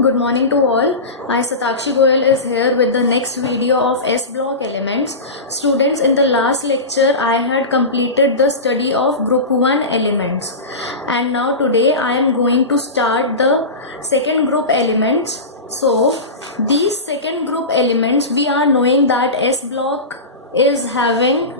Good morning to all. I Satakshi Goyal is here with the next video of S block elements. Students, in the last lecture I had completed the study of group 1 elements, and now today I am going to start the second group elements. So these second group elements, we are knowing that S block is having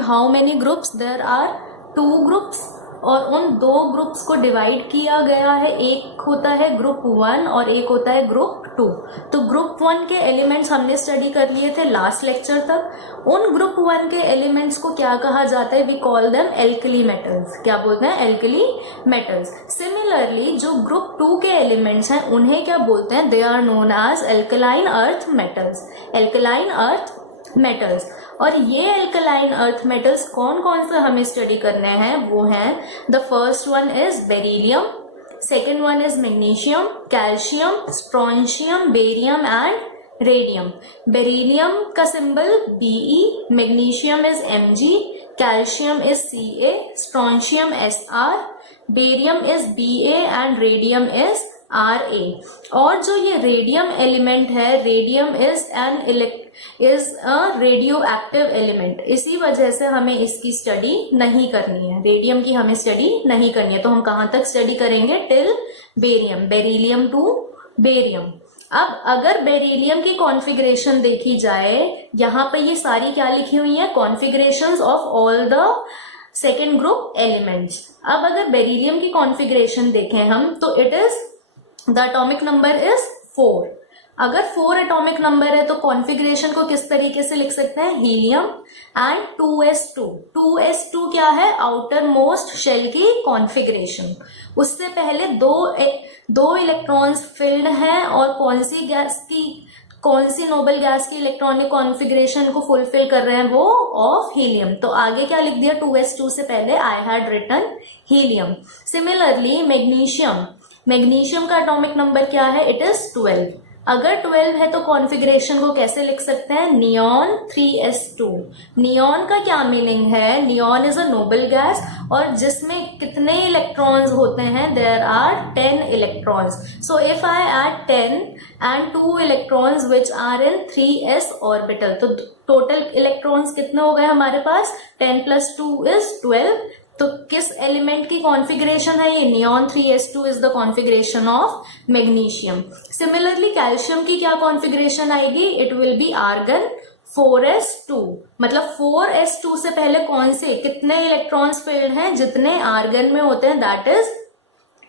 how many groups? There are 2 groups और उन 2 groups को divide किया गया है. एक होता है group 1 और एक होता है ग्रुप 2. तो ग्रुप 1 के एलिमेंट्स हमने स्टडी कर लिए थे लास्ट लेक्चर तक. उन ग्रुप 1 के एलिमेंट्स को क्या कहा जाता है? We call them alkali metals. क्या बोलते हैं? Alkali metals. सिमिलरली जो ग्रुप 2 के एलिमेंट्स हैं उन्हें क्या बोलते हैं? They are known as alkaline earth metals. Alkaline earth metals. और ये एल्कलाइन अर्थ मेटल्स कौन कौन से हमें स्टडी करने हैं? वो हैं, the first one is beryllium, second one is magnesium, calcium, strontium, barium and radium. Beryllium का symbol Be, magnesium is Mg, calcium is Ca, strontium Sr, barium is Ba and radium is Ra. और जो ये radium element है, radium is a radioactive element. इसी वजह से हमें इसकी स्टडी नहीं करनी है. रेडियम की हमें स्टडी नहीं करनी है. तो हम कहां तक स्टडी करेंगे? Till barium, beryllium to barium. अब अगर बेरिलियम की कॉन्फ़िगरेशन देखी जाए, यहाँ पे ये सारी क्या लिखी हुई है? Configurations of all the second group elements. अब अगर बेरिलियम की कॉन्फ़िगरेशन देखें हम, तो it is the atomic number is 4. अगर 4 एटॉमिक नंबर है तो कॉन्फ़िगरेशन को किस तरीके से लिख सकते हैं? Helium and 2s2. 2s2 क्या है? आउटर मोस्ट शेल की कॉन्फ़िगरेशन. उससे पहले दो इलेक्ट्रॉन्स फिल्ड हैं और कौन सी नोबल गैस की इलेक्ट्रॉनिक कॉन्फ़िगरेशन को फुलफिल कर रहे हैं? वो ऑफ हीलियम. तो आगे क्या लिख दिया? 2s2 से पहले I had written helium. Similarly magnesium का एटॉमिक नंबर क्या है? It is 12. अगर 12 है तो कॉन्फ़िगरेशन को कैसे लिख सकते हैं? Neon 3s2. नियॉन का क्या मीनिंग है? Neon is a noble gas और जिसमें कितने इलेक्ट्रॉन्स होते हैं? There are 10 electrons. So if I add 10 and 2 electrons which are in 3s orbital, तो टोटल इलेक्ट्रॉन्स कितने हो गए हमारे पास? 10 + 2 इज 12. तो किस एलिमेंट की कॉन्फ़िगरेशन है ये? Neon 3s2 is the configuration of magnesium. Similarly calcium की क्या कॉन्फ़िगरेशन आएगी? It will be argon 4s2. मतलब 4s2 से पहले कौन से कितने इलेक्ट्रॉन्स फिल्ड हैं? जितने आर्गन में होते हैं, that is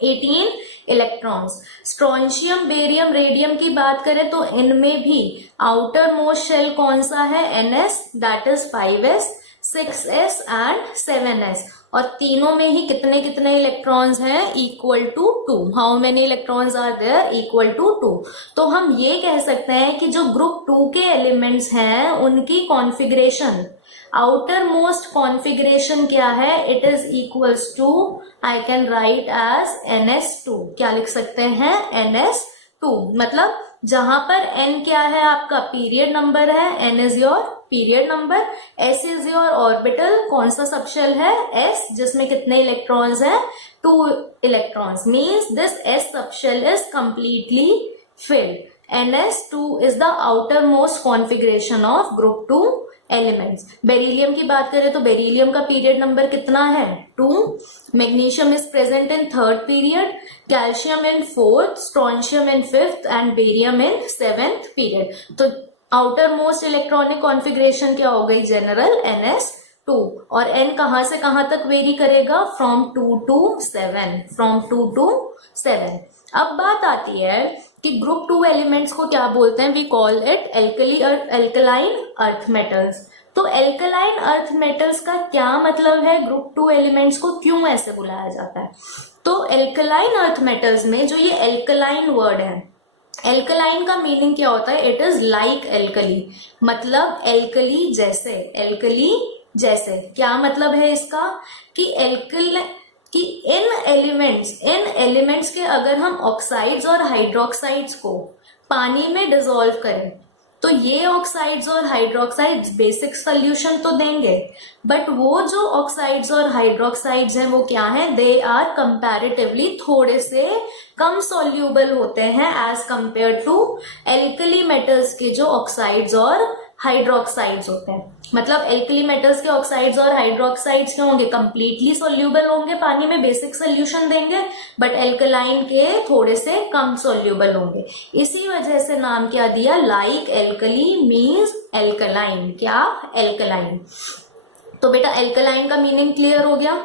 18 electrons. Strontium, barium, radium की बात करें तो इनमें भी आउटर मोस्ट शेल कौन सा है? Ns, that is 5s, 6s and 7s. और तीनों में ही कितने कितने इलेक्ट्रॉन्स हैं? Equal to 2. How many electrons are there? Equal to 2. तो हम ये कह सकते हैं कि जो ग्रुप 2 के एलिमेंट्स हैं उनकी कॉन्फ़िगरेशन, आउटर मोस्ट कॉन्फ़िगरेशन क्या है? It is equals to, I can write as ns2. क्या लिख सकते हैं? ns2. मतलब जहां पर n क्या है? आपका पीरियड नंबर है. n is your period number. s is your orbital. कौन सा सबशेल है? s, जिसमें कितने इलेक्ट्रॉन्स हैं? 2 electrons. Means this s subshell is completely filled. ns2 is the outer most configuration of group 2 elements. Beryllium की बात करें तो बेरिलियम का पीरियड नंबर कितना है? 2. Magnesium is present in 3rd period, calcium in 4th, strontium in 5th and barium in 7th period. तो outer most electronic configuration क्या हो गई? General ns2. और n कहां से कहां तक वेरी करेगा? From 2 to 7. अब बात आती है कि ग्रुप 2 एलिमेंट्स को क्या बोलते हैं? We call it alkaline earth metals. तो एल्कलाइन अर्थ मेटल्स का क्या मतलब है? ग्रुप 2 एलिमेंट्स को क्यों ऐसे बुलाया जाता है? तो एल्कलाइन अर्थ मेटल्स में जो ये एल्कलाइन वर्ड है, एल्कलाइन का मीनिंग क्या होता है? It is like alkali. मतलब एल्कली जैसे. एल्कली जैसे क्या मतलब है इसका? कि इन एलिमेंट्स के अगर हम ऑक्साइड्स और हाइड्रोक्साइड्स को पानी में डिसॉल्व करें तो ये ऑक्साइड्स और हाइड्रोक्साइड्स बेसिक सोल्यूशन तो देंगे, बट वो जो ऑक्साइड्स और हाइड्रोक्साइड्स हैं वो क्या हैं, दे आर कंपैरेटिवली थोड़े से कम सॉल्यूबल होते हैं as compare to alkali metals के जो ऑक्साइड्स और हाइड्रोक्साइड्स होते हैं। मतलब एल्कली मेटल्स के ऑक्साइड्स और हाइड्रोक्साइड्स क्या होंगे, कंप्लीटली सॉल्यूबल होंगे, पानी में बेसिक सोल्यूशन देंगे, बट एल्कलाइन के थोड़े से कम सॉल्यूबल होंगे। इसी वजह से नाम क्या दिया, लाइक एल्कली मीन्स एल्कलाइन। क्या, एल्कलाइन। तो बेटा एल्कलाइन का मीनिंग क्लियर हो गया।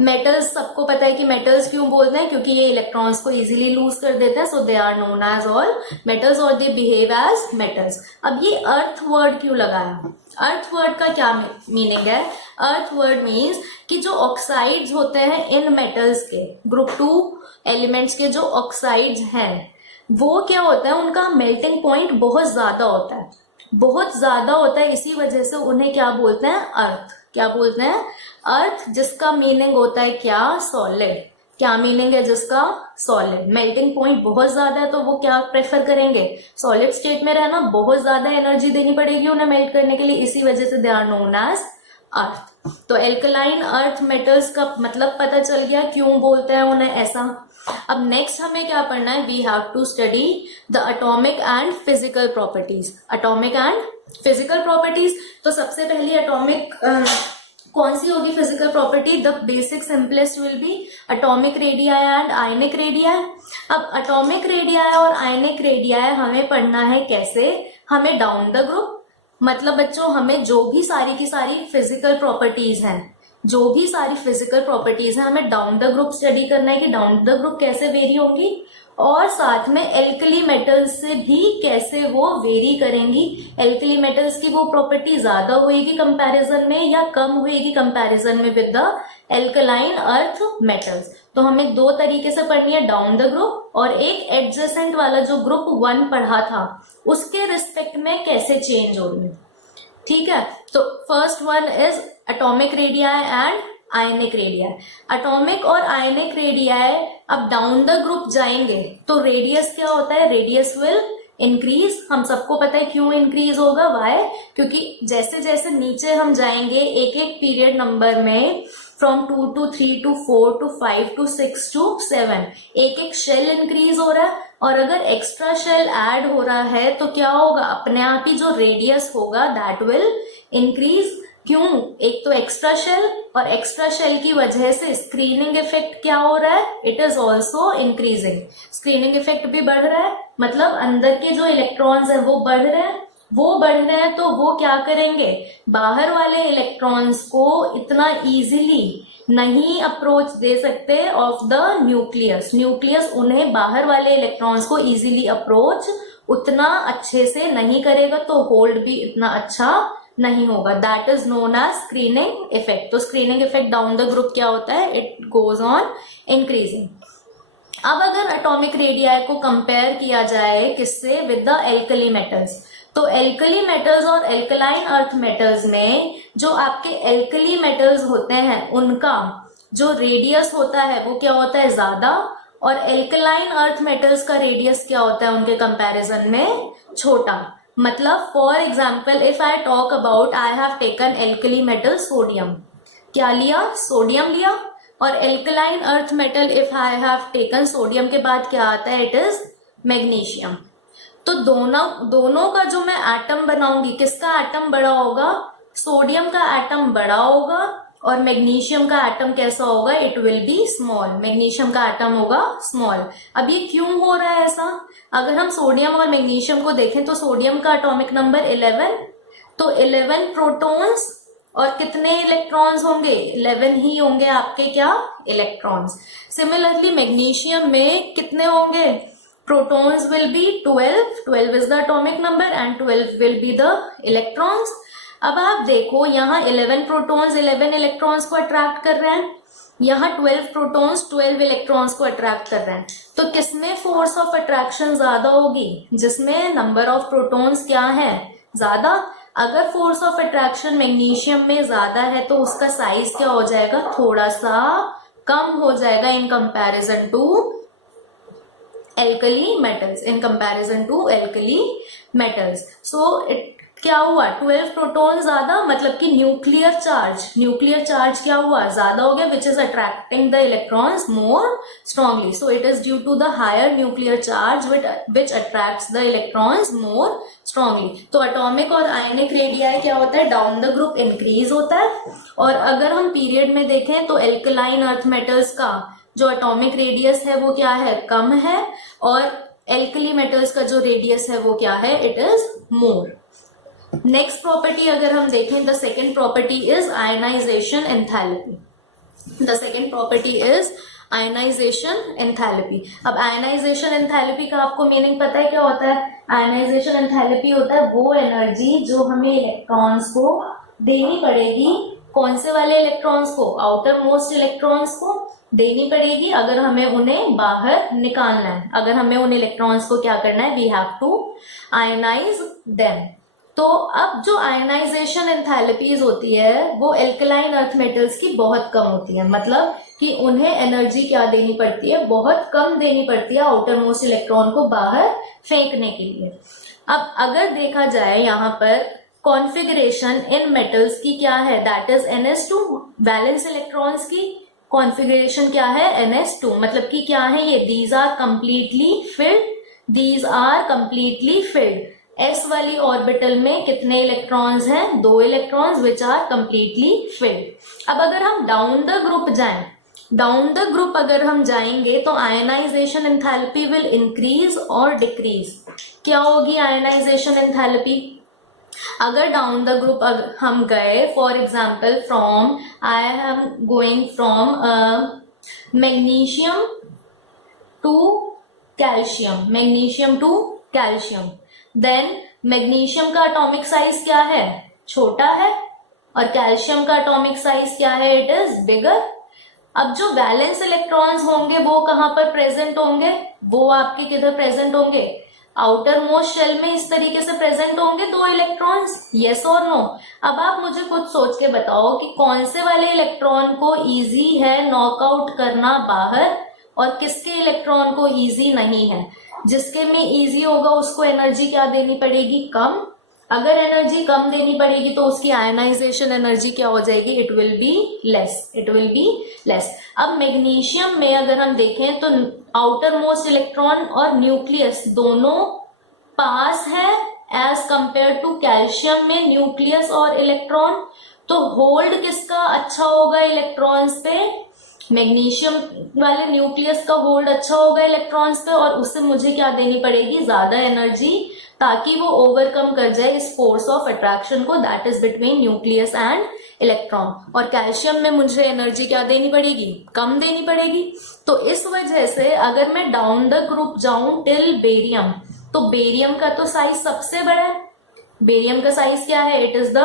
मेटल्स सबको पता है कि मेटल्स क्यों बोलते हैं, क्योंकि ये इलेक्ट्रॉन्स को इजीली लूज कर देते हैं, so they are known as all metals और दे बिहेव एज मेटल्स। अब ये अर्थ वर्ड क्यों लगाया, अर्थ वर्ड का क्या मीनिंग है, अर्थ वर्ड मीन्स कि जो ऑक्साइड्स होते हैं इन मेटल्स के, ग्रुप 2 एलिमेंट्स के जो ऑक्साइड्स हैं वो क्या होता है, उनका मेल्टिंग पॉइंट बहुत ज्यादा होता है, बहुत ज्यादा होता है, इसी वजह से उन्हें क्या बोलते हैं, अर्थ। क्या बोलते हैं, अर्थ, जिसका मीनिंग होता है क्या, सॉलिड। क्या मीनिंग है जिसका, सॉलिड। मेल्टिंग पॉइंट बहुत ज्यादा है तो वो क्या प्रेफर करेंगे, सॉलिड स्टेट में रहना, बहुत ज्यादा एनर्जी देनी पड़ेगी उन्हें मेल्ट करने के लिए, इसी वजह से they are known as earth. तो एल्कलाइन अर्थ मेटल्स का मतलब पता चल गया क्यों बोलते हैं उन्हें ऐसा। अब नेक्स्ट हमें क्या पढ़ना है, we have to study the atomic and physical properties. Atomic and physical properties, तो सबसे पहली एटॉमिक कौन सी होगी physical property, the basic simplest will be atomic radii and ionic radii. अब एटॉमिक रेडियाई और आयनिक रेडियाई हमें पढ़ना है कैसे, हमें डाउन द ग्रुप, मतलब बच्चों हमें जो भी सारी की सारी फिजिकल प्रॉपर्टीज हैं, जो भी सारी फिजिकल प्रॉपर्टीज हैं हमें डाउन द ग्रुप स्टडी करना है कि डाउन द ग्रुप कैसे वेरी होंगी, और साथ में एल्कली मेटल्स से भी कैसे वो वेरी करेंगी, एल्कली मेटल्स की वो प्रॉपर्टी ज्यादा होएगी कंपैरिजन में या कम होएगी कंपैरिजन में with the alkaline earth metals. तो हमें दो तरीके से पढ़नी है, डाउन द ग्रुप और एक एडजेसेंट वाला जो ग्रुप 1 पढ़ा था उसके रिस्पेक्ट में कैसे चेंज हो रही है। ठीक है, तो first one is atomic radii and ionic radii. Atomic और आयनिक रेडियाई अब डाउन द ग्रुप जाएंगे तो रेडियस क्या होता है, रेडियस विल इंक्रीज। हम सबको पता है क्यों इंक्रीज होगा, वाई, क्योंकि जैसे जैसे नीचे हम जाएंगे एक एक पीरियड नंबर में from 2 to 3 to 4 to 5 to 6 to 7 एक एक शेल इंक्रीज हो रहा है, और अगर एक्स्ट्रा शेल ऐड हो रहा है तो क्या होगा, अपने आप ही जो रेडियस होगा दैट विल इंक्रीज। क्यों, एक तो एक्स्ट्रा शेल, और एक्स्ट्रा शेल की वजह से स्क्रीनिंग इफेक्ट क्या हो रहा है, it is also increasing. Screening effect भी बढ़ रहा है, मतलब अंदर के जो इलेक्ट्रॉन्स हैं वो बढ़ रहे हैं, वो बढ़ रहे हैं तो वो क्या करेंगे, बाहर वाले इलेक्ट्रॉन्स को इतना इजीली नहीं अप्रोच दे सकते ऑफ द न्यूक्लियस। न्यूक्लियस उन्हें बाहर वाले इलेक्ट्रॉन्स को इजीली अप्रोच उतना अच्छे से नहीं करेगा, तो होल्ड भी इतना अच्छा नहीं होगा। That is known as screening effect. तो screening effect down the group क्या होता है, इट गोज ऑन इंक्रीजिंग। अब अगर एटॉमिक रेडियाई को कंपेयर किया जाए किससे, विद द एल्कली मेटल्स, तो एल्कली मेटल्स और एल्कलाइन अर्थ मेटल्स में जो आपके एल्कली मेटल्स होते हैं उनका जो रेडियस होता है वो क्या होता है, ज्यादा, और एल्कलाइन अर्थ मेटल्स का रेडियस क्या होता है उनके कंपैरिजन में छोटा। मतलब for example if I talk about, I have taken alkali metal sodium, क्या लिया, सोडियम लिया, और alkaline earth metal if I have taken sodium के बाद क्या आता है, इट इज मैग्नीशियम। तो दोनों का जो मैं एटम बनाऊंगी, किसका एटम बड़ा होगा, सोडियम का एटम बड़ा होगा, और मैग्नीशियम का एटम कैसा होगा, it will B small. Magnesium का एटम होगा स्मॉल। अब ये क्यों हो रहा है ऐसा, अगर हम सोडियम और मैग्नीशियम को देखें तो सोडियम का एटॉमिक नंबर 11, तो 11 प्रोटॉन्स और कितने इलेक्ट्रॉन्स होंगे, 11 ही होंगे आपके क्या, इलेक्ट्रॉन्स। सिमिलरली मैग्नीशियम में कितने होंगे, protons will be 12 is the atomic number and 12 will be the electrons. अब आप देखो यहाँ 11 प्रोटॉन्स 11 इलेक्ट्रॉन्स को अट्रैक्ट कर रहे हैं, यहाँ 12 प्रोटॉन्स 12 इलेक्ट्रॉन्स को अट्रैक्ट कर रहे हैं, तो किसमें फोर्स ऑफ अट्रैक्शन ज्यादा होगी, जिसमें नंबर ऑफ प्रोटॉन्स क्या है, ज्यादा। अगर फोर्स ऑफ अट्रैक्शन मैग्नीशियम में ज्यादा है तो उसका साइज क्या हो जाएगा, थोड़ा सा कम हो जाएगा in comparison to alkali metals in comparison to alkali metals. So क्या हुआ, 12 प्रोटॉन ज्यादा, मतलब कि न्यूक्लियर चार्ज क्या हुआ, ज्यादा हो गया, which is attracting the electrons more strongly. So it is due to the higher nuclear charge which attracts the electrons more strongly. तो एटॉमिक और आयनिक रेडियाई क्या होता है, डाउन द ग्रुप इंक्रीज होता है. और अगर हम पीरियड में देखें तो एल्कलाइन अर्थ मेटल्स का जो एटॉमिक रेडियस है वो क्या है, कम है, और एल्कली मेटल्स का जो रेडियस है वो क्या है, it is more. Next property अगर हम देखें, the second property is ionization enthalpy. The second property is ionization enthalpy. अब आयनाइजेशन एंथैल्पी का आपको मीनिंग पता है क्या होता है? आयनाइजेशन एंथैल्पी होता है वो एनर्जी जो हमें इलेक्ट्रॉन्स को देनी पड़ेगी. कौन से वाले इलेक्ट्रॉन्स को? आउटर मोस्ट इलेक्ट्रॉन्स को देनी पड़ेगी अगर हमें उन्हें बाहर निकालना है. अगर हमें उन इलेक्ट्रॉन्स को क्या करना है, we have to ionize them. तो अब जो आयनाइजेशन एंथैल्पीज होती है वो एल्कलाइन अर्थ मेटल्स की बहुत कम होती है, मतलब कि उन्हें एनर्जी क्या देनी पड़ती है, बहुत कम देनी पड़ती है आउटर मोस्ट इलेक्ट्रॉन को बाहर फेंकने के लिए. अब अगर देखा जाए यहाँ पर कॉन्फ़िगरेशन इन मेटल्स की क्या है, that is NS2. Valence electrons की कॉन्फ़िगरेशन क्या है, NS2. मतलब कि क्या है ये, these are completely filled. S वाली ऑर्बिटल में कितने इलेक्ट्रॉन्स हैं, 2 electrons which are completely filled. अब अगर हम डाउन द ग्रुप अगर हम जाएंगे तो आयनाइजेशन एंथैल्पी विल इंक्रीज और डिक्रीज. क्या होगी आयनाइजेशन एंथैल्पी? अगर डाउन द ग्रुप हम गए, for example from I am going from magnesium to calcium, then magnesium का एटॉमिक साइज क्या है, छोटा है, और कैल्शियम का एटॉमिक साइज क्या है, इट इज बिगर. अब जो वैलेंस इलेक्ट्रॉन्स होंगे वो कहां पर प्रेजेंट होंगे, वो आपके किधर प्रेजेंट होंगे, आउटर मोस्ट शेल में इस तरीके से प्रेजेंट होंगे 2 इलेक्ट्रॉन्स. यस और नो? अब आप मुझे खुद सोच के बताओ कि कौन से वाले इलेक्ट्रॉन को इजी है नॉकआउट करना बाहर, और किसके इलेक्ट्रॉन को इजी नहीं है. जिसके में इजी होगा उसको एनर्जी क्या देनी पड़ेगी, कम. अगर एनर्जी कम देनी पड़ेगी तो उसकी आयनाइजेशन एनर्जी क्या हो जाएगी, इट विल बी लेस. अब मैग्नीशियम में अगर हम देखें तो आउटर मोस्ट इलेक्ट्रॉन और न्यूक्लियस दोनों पास है एज कंपेयर टू कैल्शियम में न्यूक्लियस और इलेक्ट्रॉन. तो होल्ड किसका अच्छा होगा इलेक्ट्रॉन्स पे, मैग्नीशियम वाले न्यूक्लियस का होल्ड अच्छा होगा इलेक्ट्रॉन्स पे, और उससे मुझे क्या देनी पड़ेगी, ज्यादा एनर्जी, ताकि वो ओवरकम कर जाए इस फोर्स ऑफ अट्रैक्शन को, that is between nucleus and electron. और कैल्शियम में मुझे एनर्जी क्या देनी पड़ेगी, कम देनी पड़ेगी. तो इस वजह से अगर मैं डाउन द ग्रुप जाऊं टिल बेरियम, तो बेरियम का तो साइज सबसे बड़ा है. बेरियम का साइज क्या है, इट इज द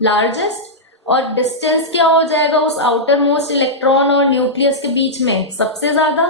लार्जेस्ट. और डिस्टेंस क्या हो जाएगा उस आउटर मोस्ट इलेक्ट्रॉन और न्यूक्लियस के बीच में, सबसे ज्यादा.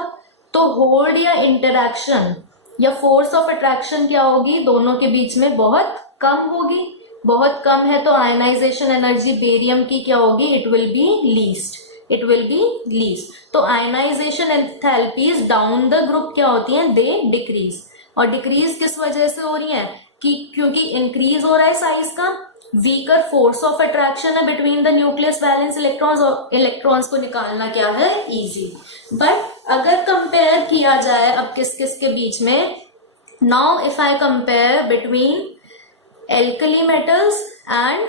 तो होल्ड या इंटरैक्शन या फोर्स ऑफ अट्रैक्शन क्या होगी, दोनों के बीच में बहुत कम होगी. बहुत कम है तो आयनाइजेशन एनर्जी बेरियम की क्या होगी, इट विल बी लीस्ट. तो ionization enthalpies down the group क्या होती हैं, दे डिक्रीज. और डिक्रीज किस वजह से हो रही है, कि क्योंकि इंक्रीज हो रहा है साइज का, वीकर फोर्स ऑफ अट्रैक्शन है between the nucleus valence electrons, और इलेक्ट्रॉन्स को निकालना क्या है, इजी. बट अगर कंपेयर किया जाए अब किस किस के बीच में, now if I compare between alkali metals and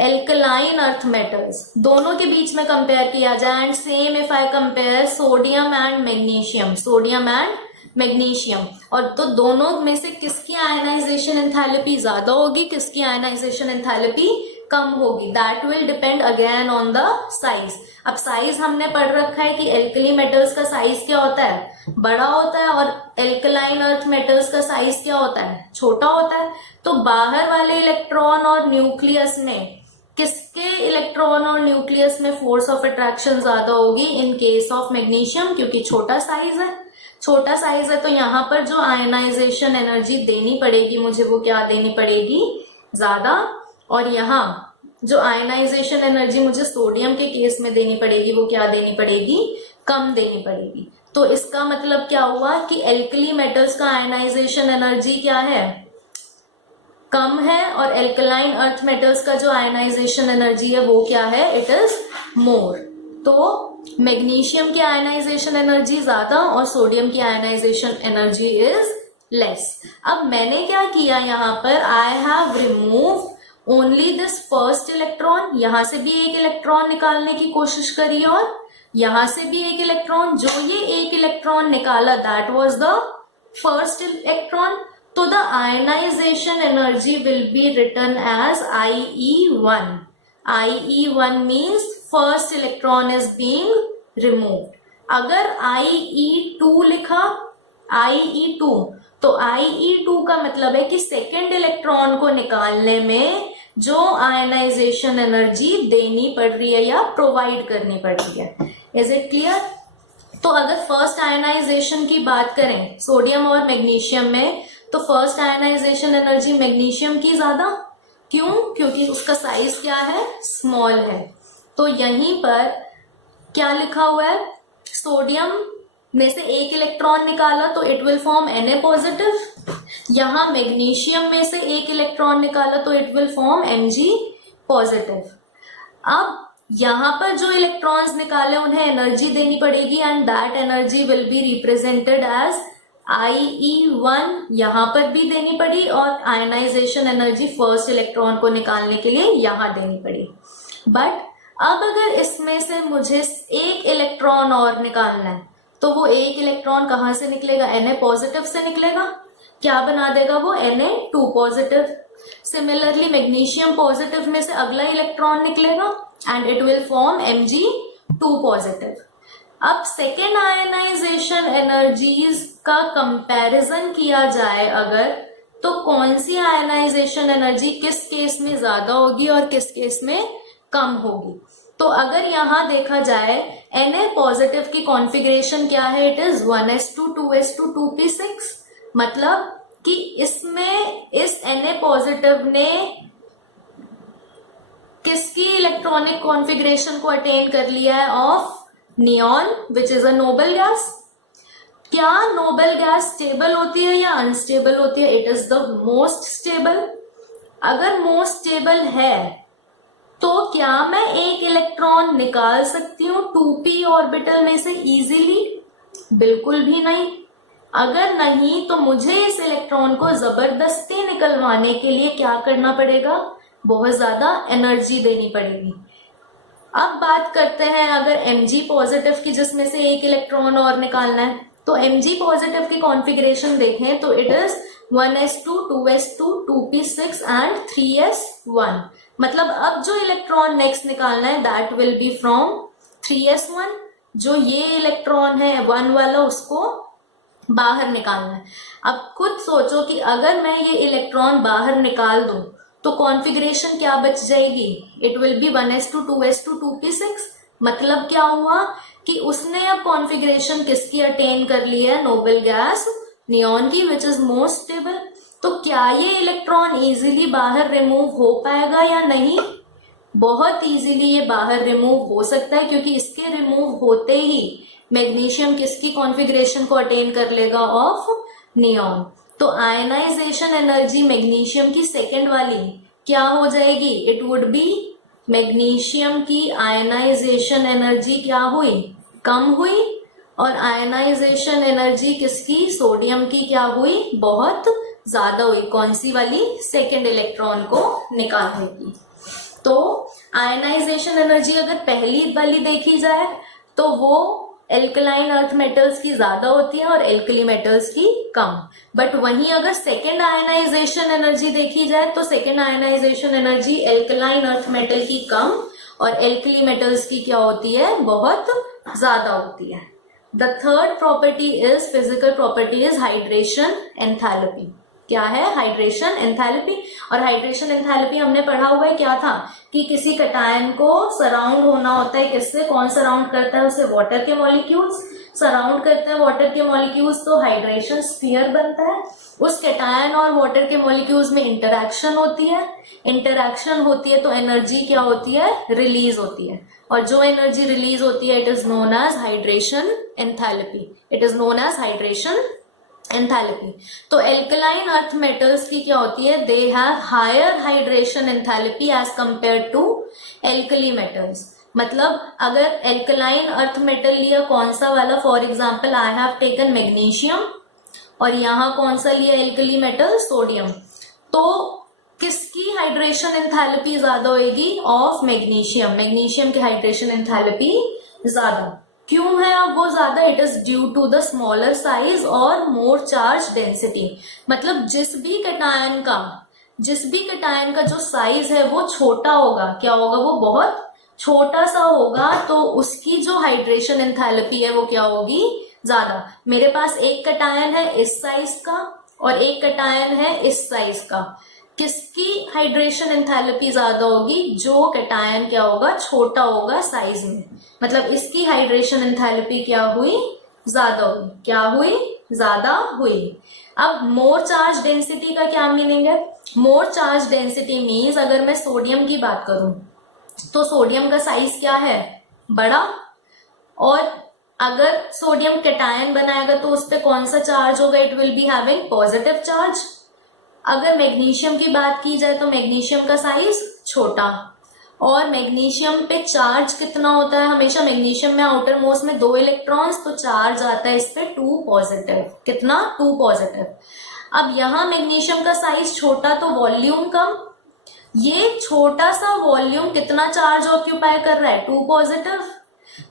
alkaline earth metals, दोनों के बीच में कंपेयर किया जाए, and same if I compare sodium and magnesium, और तो दोनों में से किसकी आयनाइजेशन एंथैल्पी ज्यादा होगी, किसकी आयनाइजेशन एंथैल्पी कम होगी, that will depend again on the size. अब साइज हमने पढ़ रखा है कि एल्कली मेटल्स का साइज क्या होता है, बड़ा होता है, और एल्कलाइन अर्थ मेटल्स का साइज क्या होता है, छोटा होता है. तो बाहर वाले इलेक्ट्रॉन और न्यूक्लियस में किसके इलेक्ट्रॉन और न्यूक्लियस में फोर्स ऑफ अट्रैक्शन ज्यादा होगी, इन केस ऑफ मैग्नीशियम, क्योंकि छोटा साइज है. तो यहाँ पर जो आयनाइजेशन एनर्जी देनी पड़ेगी मुझे, वो क्या देनी पड़ेगी, ज्यादा. और यहाँ जो आयनाइजेशन एनर्जी मुझे सोडियम के केस में देनी पड़ेगी, वो क्या देनी पड़ेगी, कम देनी पड़ेगी. तो इसका मतलब क्या हुआ कि एल्कली मेटल्स का आयनाइजेशन एनर्जी क्या है, कम है, और एल्कलाइन अर्थ मेटल्स का जो आयनाइजेशन एनर्जी है वो क्या है, इट इज मोर। तो मैग्नीशियम की आयनाइजेशन एनर्जी ज्यादा और सोडियम की आयनाइजेशन एनर्जी इज लेस। अब मैंने क्या किया यहाँ पर, I have remove only this first electron, यहां से भी एक इलेक्ट्रॉन निकालने की कोशिश करी और यहां से भी एक इलेक्ट्रॉन, जो ये एक इलेक्ट्रॉन निकाला that was the first electron. तो the ionisation energy will be written as IE1। IE1 means first electron is being removed. अगर IE2 लिखा, IE2, तो IE2 का मतलब है कि सेकेंड इलेक्ट्रॉन को निकालने में जो आयनाइजेशन एनर्जी देनी पड़ रही है या प्रोवाइड करनी पड़ रही है। Is it clear? तो अगर फर्स्ट आयनाइजेशन की बात करें सोडियम और मैग्नीशियम में, तो फर्स्ट आयनाइजेशन एनर्जी मैग्नीशियम की ज्यादा, क्यों? क्योंकि उसका साइज क्या है, स्मॉल है। तो यहीं पर क्या लिखा हुआ है, सोडियम में से एक इलेक्ट्रॉन निकाला तो it will form Na positive, यहां मैग्नीशियम में से एक इलेक्ट्रॉन निकाला तो it will form Mg positive. अब यहां पर जो इलेक्ट्रॉन्स निकाले उन्हें एनर्जी देनी पड़ेगी and that energy will be represented as IE1, यहां पर भी देनी पड़ी, और आयनाइजेशन एनर्जी फर्स्ट इलेक्ट्रॉन को निकालने के लिए यहां देनी पड़ी। बट अब अगर इसमें से मुझे एक इलेक्ट्रॉन और निकालना है तो वो एक इलेक्ट्रॉन कहां से निकलेगा, Na पॉजिटिव से निकलेगा। क्या बना देगा वो, Na2 positive. Similarly magnesium positive में से अगला इलेक्ट्रॉन निकलेगा and it will form Mg2 positive. अब सेकेंड आयनाइजेशन एनर्जीज का कंपैरिजन किया जाए अगर, तो कौन सी आयनाइजेशन एनर्जी किस केस में ज्यादा होगी और किस केस में कम होगी। तो अगर यहां देखा जाए Na पॉजिटिव की कॉन्फ़िगरेशन क्या है, it is 1s2 2s2 2p6, मतलब कि इसमें इस Na पॉजिटिव ने किसकी इलेक्ट्रॉनिक कॉन्फ़िगरेशन को अटेन कर लिया है, of neon which is a noble gas. क्या नोबल गैस स्टेबल होती है या अनस्टेबल होती है, it is the most stable. अगर मोस्ट स्टेबल है तो क्या मैं एक इलेक्ट्रॉन निकाल सकती हूँ 2p ऑर्बिटल में से इजीली, बिल्कुल भी नहीं। अगर नहीं तो मुझे इस इलेक्ट्रॉन को जबरदस्ती निकलवाने के लिए क्या करना पड़ेगा, बहुत ज्यादा एनर्जी देनी पड़ेगी। अब बात करते हैं अगर Mg पॉजिटिव की, जिसमें से एक इलेक्ट्रॉन और निकालना है, तो Mg पॉजिटिव की कॉन्फ़िगरेशन देखें तो it is 1s2 2s2 2p6 and 3s1। मतलब अब जो इलेक्ट्रॉन नेक्स्ट निकालना है that will be from 3s1, जो ये इलेक्ट्रॉन है 1 वाला उसको बाहर निकालना है। अब खुद सोचो कि अगर मैं ये इलेक्ट्रॉन बाहर निकाल दूं तो कॉन्फ़िगरेशन क्या बच जाएगी, it will B 1s2 2s2 2p6। मतलब क्या हुआ कि उसने अब कॉन्फ़िगरेशन किसकी अटेन कर ली है, नोबल गैस नियॉन की, विच इज मोस्ट स्टेबल। तो क्या ये इलेक्ट्रॉन इजीली बाहर रिमूव हो पाएगा या नहीं, बहुत इजीली ये बाहर रिमूव हो सकता है, क्योंकि इसके रिमूव होते ही मैग्नीशियम किसकी कॉन्फ़िगरेशन को अटेन कर लेगा, ऑफ नियॉन। तो आयनाइजेशन एनर्जी मैग्नीशियम की सेकेंड वाली क्या हो जाएगी, इट वुड बी, मैग्नीशियम की आयनाइजेशन एनर्जी क्या हुई, कम हुई, और आयनाइजेशन एनर्जी किसकी, सोडियम की क्या हुई, बहुत ज्यादा हुई। कौन सी वाली, सेकेंड इलेक्ट्रॉन को निकालने की। तो आयनाइजेशन एनर्जी अगर पहली वाली देखी जाए तो वो एल्कलाइन अर्थ मेटल्स की ज्यादा होती है और एल्कली मेटल्स की कम। बट वहीं अगर सेकेंड आयनाइजेशन एनर्जी देखी जाए तो second ionization energy alkaline earth metal की कम और एल्कली मेटल्स की क्या होती है, बहुत ज्यादा होती है। The third property is, physical property is hydration enthalpy. क्या है, हाइड्रेशन एंथैल्पी। और हाइड्रेशन एंथैल्पी हमने पढ़ा हुआ है, क्या था कि किसी कटायन को सराउंड होना होता है, किससे, कौन सराउंड करता है उसे, वाटर के मॉलिक्यूल्स। सराउंड करते हैं वाटर के मॉलिक्यूल्स तो हाइड्रेशन स्फीयर बनता है। उस कैटायन और वाटर के मॉलिक्यूल्स में इंटरैक्शन होती है, इंटरैक्शन होती है तो एनर्जी क्या होती है, रिलीज होती है, और जो एनर्जी रिलीज होती है it is known as hydration enthalpy, it is known as hydration enthalpy. तो एल्कलाइन अर्थ मेटल्स की क्या होती है, they have higher hydration enthalpy as compare to alkali metals. मतलब अगर एल्कलाइन अर्थ मेटल लिया कौन सा वाला, for example I have taken magnesium, और यहाँ कौन सा लिया एल्कली मेटल, सोडियम, तो किसकी हाइड्रेशन एंथैल्पी ज्यादा होगी, ऑफ मैग्नीशियम, मैग्नीशियम की हाइड्रेशन एंथैल्पी ज्यादा। क्यों है अब वो ज्यादा, it is due to the smaller size और मोर चार्ज डेंसिटी। मतलब जिस भी कैटायन का जो साइज है वो छोटा होगा, क्या होगा, वो बहुत छोटा सा होगा, तो उसकी जो हाइड्रेशन एंथैल्पी है वो क्या होगी, ज्यादा। मेरे पास एक कैटायन है इस साइज का और एक कैटायन है इस साइज का, किसकी हाइड्रेशन एंथैल्पी ज्यादा होगी, जो कैटायन क्या होगा, छोटा होगा साइज में, मतलब इसकी हाइड्रेशन एंथैल्पी क्या हुई, ज्यादा हुई, क्या हुई, ज्यादा हुई। अब मोर चार्ज डेंसिटी का क्या मीनिंग है, मोर चार्ज डेंसिटी मीन्स अगर मैं सोडियम की बात करूं तो सोडियम का साइज क्या है, बड़ा, और अगर सोडियम कैटायन बनाएगा तो उस पर कौन सा चार्ज होगा, it will be having positive charge. अगर मैग्नीशियम की बात की जाए तो मैग्नीशियम का साइज छोटा, और मैग्नीशियम पे चार्ज कितना होता है, हमेशा मैग्नीशियम में आउटर मोस्ट में 2 इलेक्ट्रॉन्स, तो चार्ज आता है इस पे 2 पॉजिटिव, कितना, 2 पॉजिटिव। अब यहाँ मैग्नीशियम का साइज छोटा तो वॉल्यूम कम, ये छोटा सा वॉल्यूम कितना चार्ज ऑक्यूपाई कर रहा है, 2 पॉजिटिव,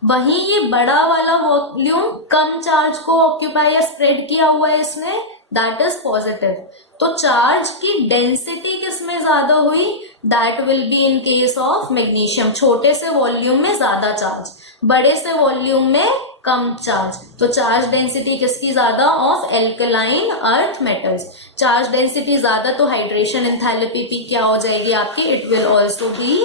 वहीं ये बड़ा वाला वॉल्यूम कम चार्ज को ऑक्यूपाई या स्प्रेड किया हुआ है इसने, दैट इज पॉजिटिव। तो चार्ज की डेंसिटी किसमें ज्यादा हुई, that will be in case of magnesium, छोटे से वॉल्यूम में ज्यादा चार्ज, बड़े से वॉल्यूम में कम चार्ज। तो चार्ज डेंसिटी किसकी ज्यादा, of alkaline earth metals. Charge density ज्यादा तो हाइड्रेशन एंथैल्पी भी क्या हो जाएगी आपकी, it will also be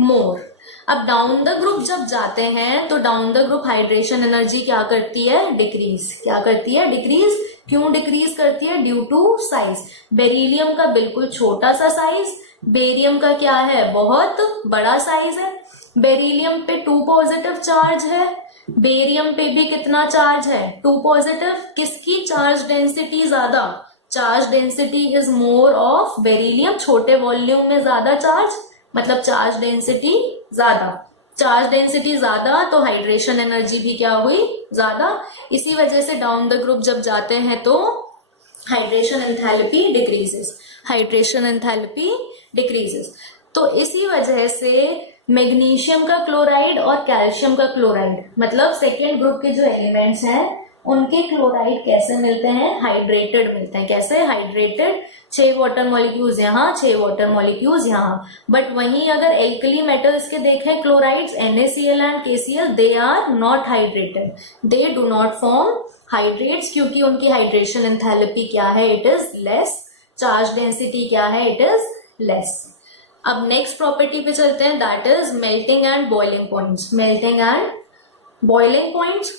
more. अब डाउन द ग्रुप जब जाते हैं तो down the group hydration energy क्या करती है, डिक्रीज, क्या करती है, डिक्रीज। क्यों डिक्रीज करती है, ड्यू टू साइज। बेरिलियम का बिल्कुल छोटा सा साइज, बेरियम का क्या है, बहुत बड़ा साइज है। बेरिलियम पे 2 पॉजिटिव चार्ज है, बेरियम पे भी कितना चार्ज है, 2 पॉजिटिव। किसकी चार्ज डेंसिटी ज्यादा, charge density is more of beryllium, छोटे वॉल्यूम में ज्यादा चार्ज, मतलब चार्ज डेंसिटी ज्यादा। चार्ज डेंसिटी ज्यादा तो हाइड्रेशन एनर्जी भी क्या हुई, ज्यादा। इसी वजह से डाउन द ग्रुप जब जाते हैं तो hydration enthalpy decreases, hydration enthalpy decreases. तो इसी वजह से मैग्नीशियम का क्लोराइड और कैल्शियम का क्लोराइड, मतलब सेकेंड ग्रुप के जो एलिमेंट्स हैं उनके क्लोराइड कैसे मिलते हैं, हाइड्रेटेड मिलते हैं। कैसे, हाइड्रेटेड, 6 वाटर मॉलिक्यूल्स यहाँ, 6 वाटर मॉलिक्यूल्स यहाँ। बट वहीं अगर एल्कली मेटल्स के देखें chlorides, NaCl and KCl, they are not hydrated, they do not form hydrates, क्योंकि उनकी हाइड्रेशन एंथैल्पी क्या है, it is less, charge density क्या है, इट इज लेस। अब नेक्स्ट प्रॉपर्टी पे चलते हैं, that is melting and boiling points. Melting and boiling points,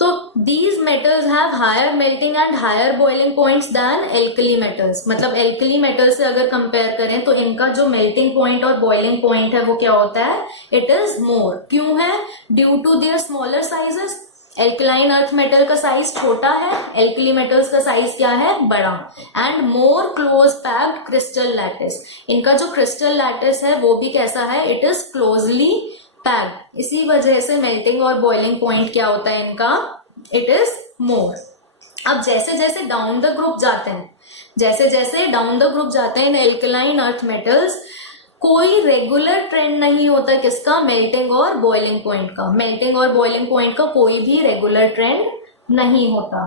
तो these metals have higher melting and higher boiling points than alkali metals। मतलब alkali metals से अगर कंपेयर करें तो इनका जो melting point और boiling point है वो क्या होता है, it is more। क्यों है, due to their smaller sizes। Alkaline earth metal का साइज छोटा है, एल्कली मेटल्स का साइज क्या है, बड़ा। And more close packed crystal lattice, इनका जो क्रिस्टल लैटिस है वो भी कैसा है, इट इज क्लोजली पैक्ड। इसी वजह से मेल्टिंग और बॉइलिंग पॉइंट क्या होता है इनका, इट इज मोर। अब जैसे जैसे डाउन द ग्रुप जाते हैं, जैसे जैसे डाउन द ग्रुप जाते हैं इन एल्कलाइन अर्थ मेटल्स, कोई रेगुलर ट्रेंड नहीं होता किसका, मेल्टिंग और बॉइलिंग पॉइंट का। मेल्टिंग और बॉइलिंग पॉइंट का कोई भी रेगुलर ट्रेंड नहीं होता।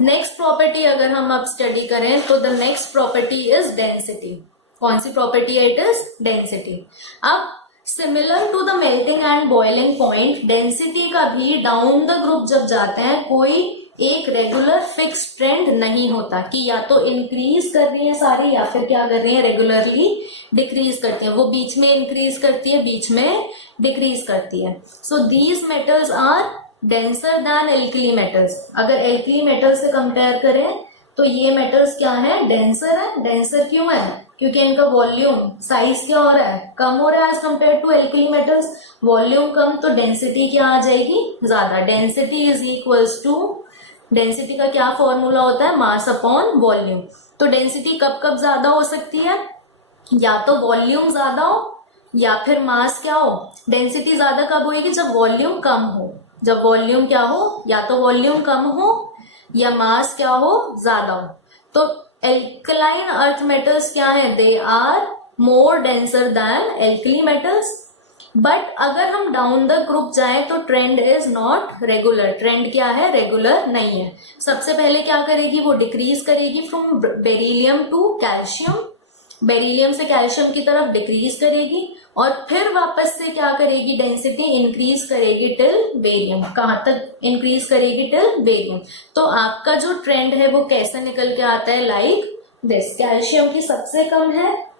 नेक्स्ट प्रॉपर्टी अगर हम अब स्टडी करें तो the next property is density. कौन सी प्रॉपर्टी है, इट इज डेंसिटी। अब similar to the melting and boiling point, density का भी डाउन द ग्रुप जब जाते हैं कोई एक रेगुलर फिक्स ट्रेंड नहीं होता कि या तो इंक्रीज कर रही है सारी या फिर क्या कर रही है, रेगुलरली डिक्रीज करती है। वो बीच में इंक्रीज करती है, बीच में डिक्रीज करती है। So these metals are denser than alkali metals. अगर एल्कली मेटल से कंपेयर करें तो ये मेटल्स क्या है, डेंसर है। डेंसर क्यों है, क्योंकि इनका वॉल्यूम साइज क्या हो रहा है, कम हो रहा है as compare to alkali metals. Volume कम तो डेंसिटी क्या आ जाएगी, ज्यादा। Density is equals to, density का क्या फॉर्मूला होता है, मास अपॉन वॉल्यूम। तो डेंसिटी कब कब ज्यादा हो सकती है, या तो वॉल्यूम ज्यादा हो या फिर मास क्या हो। डेंसिटी ज्यादा कब होगी, जब वॉल्यूम कम हो। जब वॉल्यूम क्या हो, या तो वॉल्यूम कम हो या मास क्या हो, ज्यादा हो। तो एल्कलाइन अर्थ मेटल्स क्या है, they are more denser than alkali metals. But अगर हम डाउन द ग्रुप जाएं तो trend is not regular. Trend क्या है, रेगुलर नहीं है। सबसे पहले क्या करेगी, वो डिक्रीज करेगी from beryllium to calcium. Beryllium से कैल्शियम की तरफ डिक्रीज करेगी और फिर वापस से क्या करेगी, डेंसिटी इंक्रीज करेगी टिल बेरियम। कहां तक इंक्रीज करेगी, टिल बेरियम। तो आपका जो ट्रेंड है वो कैसे निकल के आता है, लाइक दिस। कैल्शियम की सबसे कम है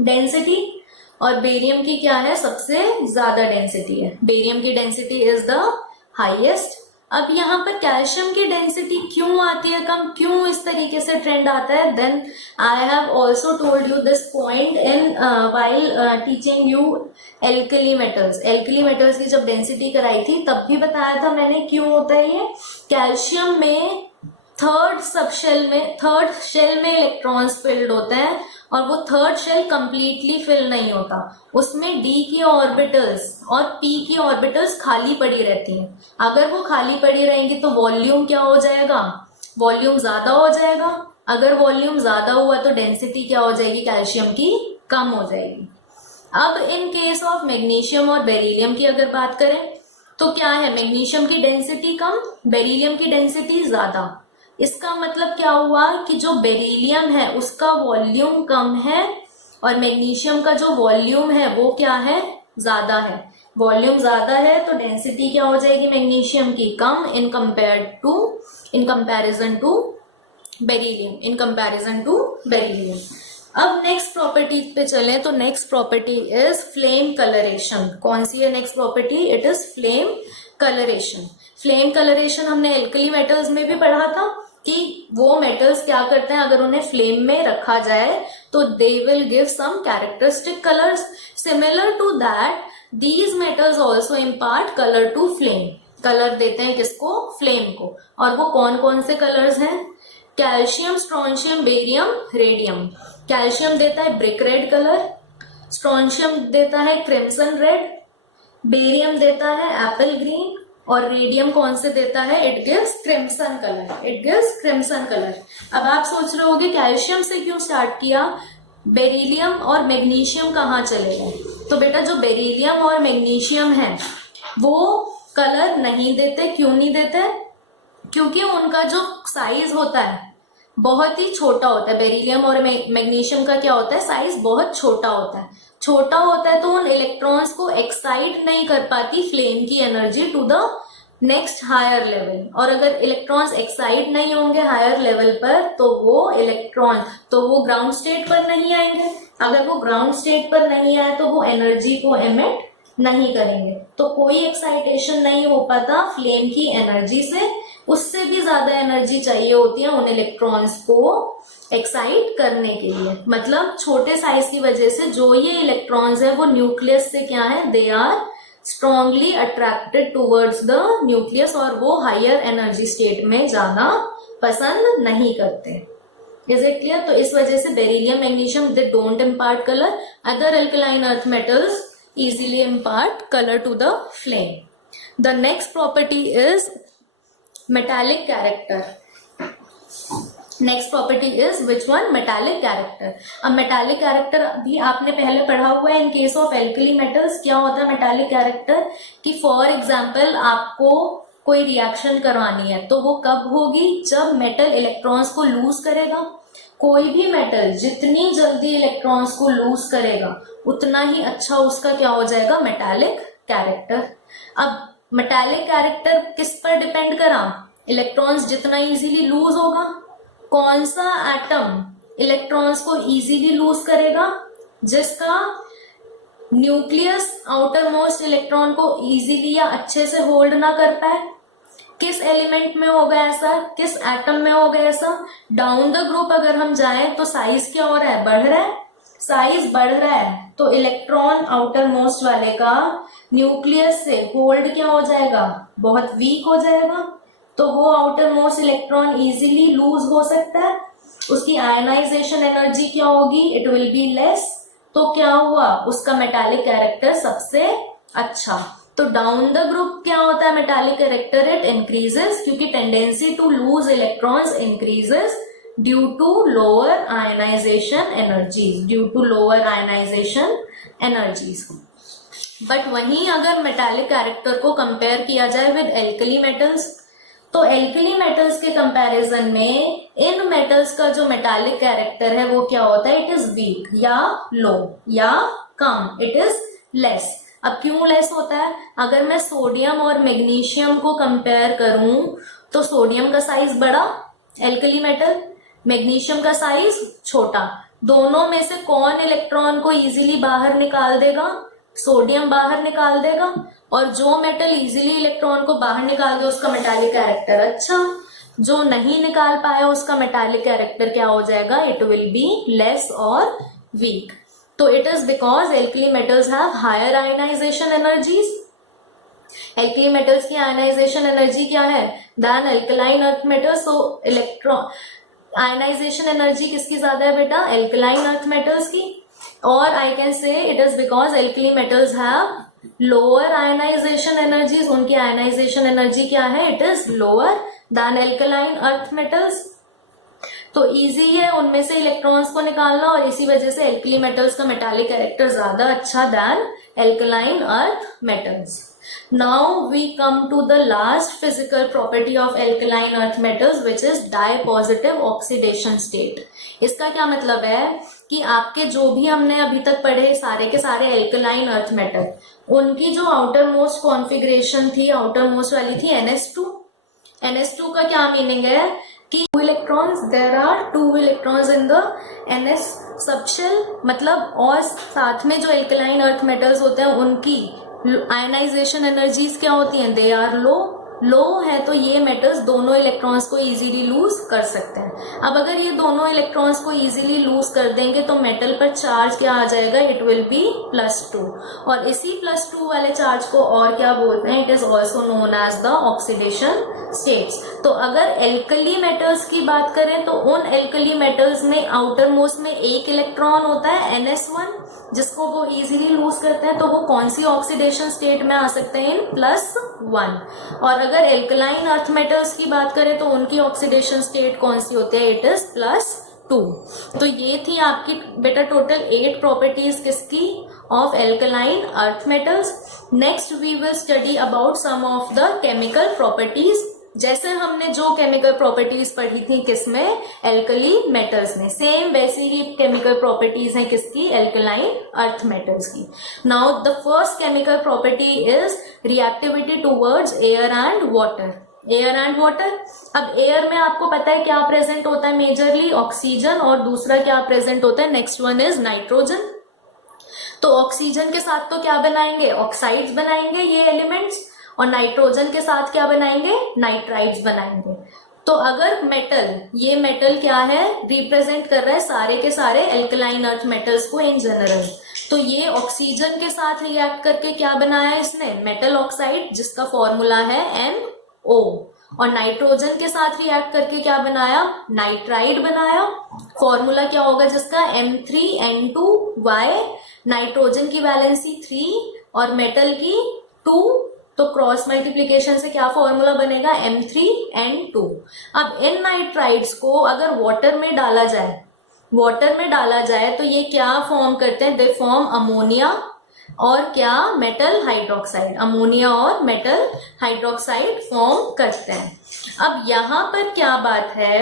डेंसिटी और बेरियम की क्या है, सबसे ज्यादा डेंसिटी है। बेरियम की डेंसिटी इज द हाईएस्ट। अब यहाँ पर कैल्शियम की डेंसिटी क्यों आती है कम, क्यों इस तरीके से ट्रेंड आता है, then I have also told you this point in while teaching you alkali metals. Alkali metals की जब डेंसिटी कराई थी तब भी बताया था मैंने क्यों होता है ये। कैल्शियम में थर्ड शेल में इलेक्ट्रॉन्स फिल्ड होते हैं और वो थर्ड शेल कंप्लीटली फिल नहीं होता, उसमें डी की ऑर्बिटल्स और पी की ऑर्बिटल्स खाली पड़ी रहती हैं। अगर वो खाली पड़ी रहेंगी तो वॉल्यूम क्या हो जाएगा, वॉल्यूम ज्यादा हो जाएगा। अगर वॉल्यूम ज्यादा हुआ तो डेंसिटी क्या हो जाएगी, कैल्शियम की कम हो जाएगी। अब इन केस ऑफ मैग्नीशियम और बेरिलियम की अगर बात करें तो क्या है, मैग्नीशियम की डेंसिटी कम, बेरिलियम की डेंसिटी ज्यादा। इसका मतलब क्या हुआ कि जो बेरिलियम है उसका वॉल्यूम कम है और मैग्नीशियम का जो वॉल्यूम है वो क्या है, ज्यादा है। वॉल्यूम ज्यादा है तो डेंसिटी क्या हो जाएगी मैग्नीशियम की, कम इन कंपैरिजन टू बेरिलियम। अब नेक्स्ट प्रॉपर्टी पे चले तो next property is flame colouration. कौन सी है next property, it is flame colouration. Flame colouration हमने एल्कली मेटल्स में भी पढ़ा था कि वो मेटल्स क्या करते हैं, अगर उन्हें फ्लेम में रखा जाए तो they will give some characteristic colours. Similar to that these metals also impart colour to flame. Colour देते हैं किसको, फ्लेम को। और वो कौन कौन से कलर्स हैं, calcium, strontium, barium, radium. Calcium देता है ब्रिक रेड कलर, स्ट्रोंशियम देता है क्रिम्सन रेड, बेरियम देता है एप्पल ग्रीन और रेडियम कौन से देता है, इट गिव्स क्रिम्सन कलर। अब आप सोच रहे होगे कैल्शियम से क्यों स्टार्ट किया, बेरिलियम और मैग्नीशियम कहाँ चले गए। तो बेटा जो बेरिलियम और मैग्नीशियम है वो कलर नहीं देते। क्यों नहीं देते, क्योंकि उनका जो साइज होता है बहुत ही छोटा होता है। बेरिलियम और मैग्नीशियम का क्या होता है, साइज बहुत छोटा होता है। छोटा होता है तो उन इलेक्ट्रॉन्स को एक्साइट नहीं कर पाती फ्लेम की energy to the next higher level. और अगर इलेक्ट्रॉन्स एक्साइट नहीं होंगे हायर लेवल पर तो वो ग्राउंड स्टेट पर नहीं आएंगे। अगर वो ग्राउंड स्टेट पर नहीं आए तो वो एनर्जी को एमिट नहीं करेंगे, तो कोई एक्साइटेशन नहीं हो पाता फ्लेम की एनर्जी से। उससे भी ज्यादा एनर्जी चाहिए होती है उन इलेक्ट्रॉन्स को एक्साइट करने के लिए। मतलब छोटे साइज की वजह से जो ये इलेक्ट्रॉन्स है वो न्यूक्लियस से क्या है, they are strongly attracted towards the nucleus और वो हायर एनर्जी स्टेट में जाना पसंद नहीं करते। Is it clear. तो इस वजह से beryllium, magnesium they don't impart colour. Other alkaline earth metals easily impart color to the flame. The next property is metallic character. Next property is which one, metallic character. अब metallic character भी आपने पहले पढ़ा हुआ है in case of alkali metals। क्या होता है metallic character कि for example आपको कोई रिएक्शन करवानी है तो वो कब होगी, जब मेटल इलेक्ट्रॉन्स को लूज करेगा। कोई भी मेटल जितनी जल्दी इलेक्ट्रॉन्स को लूज करेगा उतना ही अच्छा उसका क्या हो जाएगा, मेटालिक कैरेक्टर। अब मेटालिक कैरेक्टर किस पर डिपेंड करा, इलेक्ट्रॉन्स जितना इजीली लूज होगा। कौन सा एटम इलेक्ट्रॉन्स को इजीली लूज करेगा, जिसका न्यूक्लियस आउटर मोस्ट इलेक्ट्रॉन को इजीली या अच्छे से होल्ड ना कर पाए। किस एलिमेंट में होगा ऐसा, किस एटम में होगा ऐसा? डाउन द ग्रुप अगर हम जाएं तो साइज क्या हो रहा है, बढ़ रहा है, साइज बढ़ रहा है। तो इलेक्ट्रॉन आउटर मोस्ट वाले का न्यूक्लियस से होल्ड क्या हो जाएगा, बहुत वीक हो जाएगा। तो वो outermost electron easily lose हो सकता है। उसकी आयनाइजेशन एनर्जी क्या होगी, इट विल बी लेस। तो क्या हुआ, उसका मेटालिक कैरेक्टर सबसे अच्छा। तो डाउन द ग्रुप क्या होता है मेटालिक कैरेक्टर, इट इंक्रीजेस, क्योंकि tendency to lose electrons increases due to lower ionization energies, due to lower ionization energies. But वहीं अगर मेटालिक कैरेक्टर को कंपेयर किया जाए विद एल्कली मेटल्स, तो एल्कली मेटल्स के कंपैरिजन में इन मेटल्स का जो मेटालिक कैरेक्टर है वो क्या होता है, इट इज वीक या लो या कम, इट इज लेस। अब क्यों लेस होता है, अगर मैं सोडियम और मैग्नीशियम को कंपेयर करूं तो सोडियम का साइज बड़ा एल्कली मेटल, मैग्नीशियम का साइज छोटा। दोनों में से कौन इलेक्ट्रॉन को इजीली बाहर निकाल देगा, सोडियम बाहर निकाल देगा। और जो मेटल इजीली इलेक्ट्रॉन को बाहर निकाल दे उसका मेटालिक कैरेक्टर अच्छा, जो नहीं निकाल पाया उसका मेटालिक कैरेक्टर क्या हो जाएगा, इट विल बी लेस और वीक। तो it is because alkali metals have higher ionization energies. Alkali metals की आयनाइजेशन एनर्जी क्या है than alkaline earth metals. So electron ionization energy किसकी ज्यादा है बेटा, एल्कलाइन अर्थ मेटल्स की। और I can say it is because alkali metals have lower ionization energies. उनकी आयनाइजेशन एनर्जी क्या है, it is lower than alkaline earth metals. तो इजी है उनमें से इलेक्ट्रॉन्स को निकालना, और इसी वजह से एल्कली मेटल्स का मेटालिक कैरेक्टर ज्यादा अच्छा than alkaline earth metals. Now we come to the last physical property of alkaline earth metals which is dipositive oxidation state। इसका क्या मतलब है कि आपके जो भी हमने अभी तक पढ़े सारे के सारे एल्कलाइन अर्थ मेटल, उनकी जो आउटर मोस्ट कॉन्फ़िगरेशन थी, आउटर मोस्ट वाली थी NH2। NH2 का क्या मीनिंग है कि two electrons, there are two electrons in the NS subshell. मतलब और साथ में जो एल्कलाइन अर्थ मेटल्स होते हैं उनकी आयनाइजेशन एनर्जीज क्या होती हैं, दे आर लो है। तो ये मेटल्स दोनों इलेक्ट्रॉन्स को इजीली लूज कर सकते हैं। अब अगर ये दोनों इलेक्ट्रॉन्स को इजीली लूज कर देंगे तो मेटल पर चार्ज क्या आ जाएगा, इट विल बी +2। और इसी +2 वाले चार्ज को और क्या बोलते हैं, it is also known as the oxidation states. तो अगर एल्कली मेटल्स की बात करें तो उन एल्कली मेटल्स में आउटर मोस्ट में एक इलेक्ट्रॉन होता है NS1 जिसको वो इजीली लूज करते हैं। तो वो कौन सी ऑक्सीडेशन स्टेट में आ सकते हैं, +1। और अगर एल्कलाइन अर्थ मेटल्स की बात करें तो उनकी ऑक्सीडेशन स्टेट कौन सी होती है, इट इज +2। तो ये थी आपकी बेटा टोटल 8 प्रॉपर्टीज किसकी, of alkaline earth metals. Next we will study about some of the chemical properties, जैसे हमने जो केमिकल प्रॉपर्टीज पढ़ी थी किसमें, एल्कली मेटल्स में, सेम वैसी ही केमिकल प्रॉपर्टीज हैं किसकी, एल्कलाइन अर्थ मेटल्स की। Now the first chemical property is reactivity towards air and water. Air and water, अब एयर में आपको पता है क्या प्रेजेंट होता है, मेजरली ऑक्सीजन, और दूसरा क्या प्रेजेंट होता है, नेक्स्ट वन इज नाइट्रोजन। तो ऑक्सीजन के साथ तो क्या बनाएंगे, ऑक्साइड्स बनाएंगे ये एलिमेंट्स, और नाइट्रोजन के साथ क्या बनाएंगे, नाइट्राइड्स बनाएंगे। तो अगर मेटल, ये मेटल क्या है, रिप्रेजेंट कर रहा है सारे के सारे एल्कलाइन अर्थ मेटल्स को इन जनरल। तो ये ऑक्सीजन के साथ रिएक्ट करके क्या बनाया इसने, मेटल ऑक्साइड, जिसका फॉर्मूला है NO। और नाइट्रोजन के साथ रिएक्ट करके क्या बनाया, नाइट्राइड बनाया। फॉर्मूला क्या होगा जिसका, M3N2Y। नाइट्रोजन की वैलेंसी 3 और मेटल की 2, तो क्रॉस मल्टीप्लीकेशन से क्या फॉर्मूला बनेगा, M3N2। अब इन नाइट्राइड्स को अगर वाटर में डाला जाए तो ये क्या फॉर्म करते हैं, दे फॉर्म अमोनिया और क्या, मेटल हाइड्रोक्साइड। अमोनिया और मेटल हाइड्रोक्साइड फॉर्म करते हैं। अब यहाँ पर क्या बात है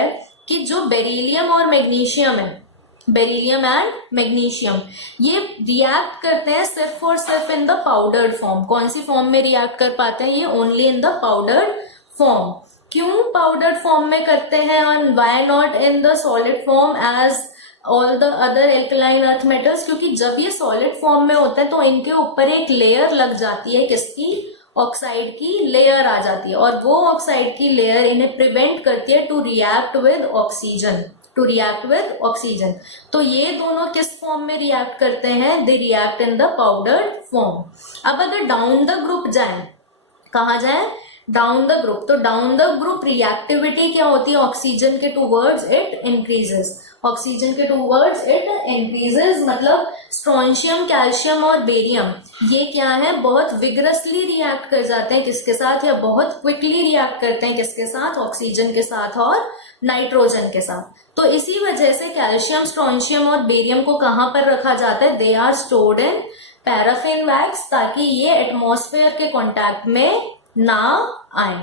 कि जो बेरिलियम और मैग्नीशियम है, बेरिलियम एंड मैग्नीशियम, ये रिएक्ट करते हैं सिर्फ और सिर्फ इन द पाउडर्ड फॉर्म। कौन सी फॉर्म में रिएक्ट कर पाते हैं ये, only in the powdered form. क्यों पाउडर्ड फॉर्म में करते हैं, and why not in the solid form as all the other alkaline earth metals, क्योंकि जब ये सॉलिड फॉर्म में होता है तो इनके ऊपर एक लेयर लग जाती है, किसकी, ऑक्साइड की लेयर आ जाती है, और वो ऑक्साइड की लेयर इन्हें प्रिवेंट करती है to react with oxygen, to react with oxygen. तो ये दोनों किस फॉर्म में रिएक्ट करते हैं, they react in the powdered form. अब अगर डाउन द ग्रुप जाए, कहा जाए, डाउन द ग्रुप, तो डाउन द ग्रुप रिएक्टिविटी क्या होती है, ऑक्सीजन के टूवर्ड्स इट इंक्रीजेस, ऑक्सीजन के टूवर्ड्स इट इंक्रीजेस, मतलब स्ट्रोंशियम, कैल्शियम और बेरियम ये क्या है, बहुत विगरसली रिएक्ट कर जाते हैं किसके साथ, या बहुत क्विकली रिएक्ट करते हैं किसके साथ, ऑक्सीजन के साथ और नाइट्रोजन के साथ। तो इसी वजह से कैल्शियम, स्ट्रोंशियम और बेरियम को कहां पर रखा जाता है, they are stored in paraffin wax, ताकि ये एटमॉस्फेयर के कांटेक्ट में ना आए।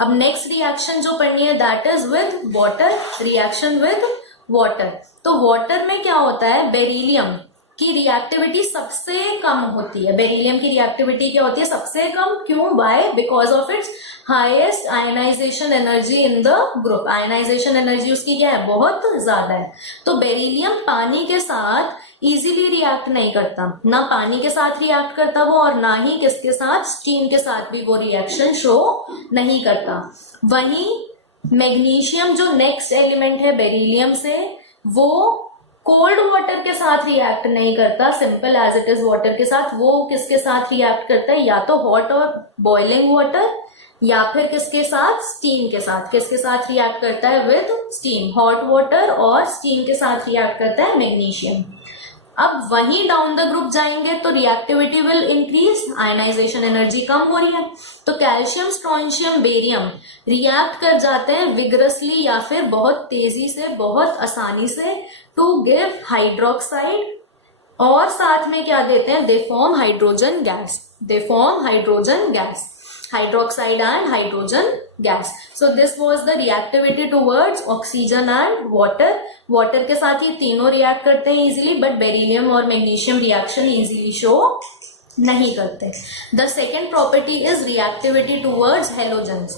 अब नेक्स्ट रिएक्शन जो पढ़नी है that is with water, reaction with water. तो वाटर में क्या होता है, बेरिलियम की रिएक्टिविटी सबसे कम होती है, बेरिलियम की रिएक्टिविटी क्या होती है, सबसे कम, क्यों, by, because of its highest ionization energy in the group, ionization energy उसकी क्या है, बहुत ज्यादा है। तो बेरिलियम पानी के साथ इजीली रिएक्ट नहीं करता, ना पानी के साथ रिएक्ट करता वो, और ना ही किसके साथ, स्टीम के साथ भी वो रिएक्शन शो नहीं करता। वहीं मैग्नीशियम जो नेक्स्ट एलिमेंट है बेरिलियम से, वो कोल्ड वाटर के साथ रिएक्ट नहीं करता, simple as it is water के साथ। वो किसके साथ रिएक्ट करता है, या तो हॉट और बॉइलिंग वाटर, या फिर किसके साथ, स्टीम के साथ। किसके साथ रिएक्ट करता है, विद स्टीम, हॉट वाटर और स्टीम के साथ रिएक्ट करता है मैग्नीशियम। अब वहीं डाउन द ग्रुप जाएंगे तो reactivity will increase, ionisation energy कम हो रही है, तो कैल्शियम, स्ट्रोंशियम, बेरियम रिएक्ट कर जाते हैं विगरसली या फिर बहुत तेजी से, बहुत आसानी से, टू गिव हाइड्रोक्साइड, और साथ में क्या देते हैं, they form hydrogen gas, they form hydrogen gas, hydroxide and hydrogen gas. So this was the reactivity towards oxygen and water. Water के साथ ये तीनों रिएक्ट करते हैं इजीली, बट बेरिलियम और मैग्नीशियम रिएक्शन इजीली शो नहीं करते। The second property is reactivity towards halogens.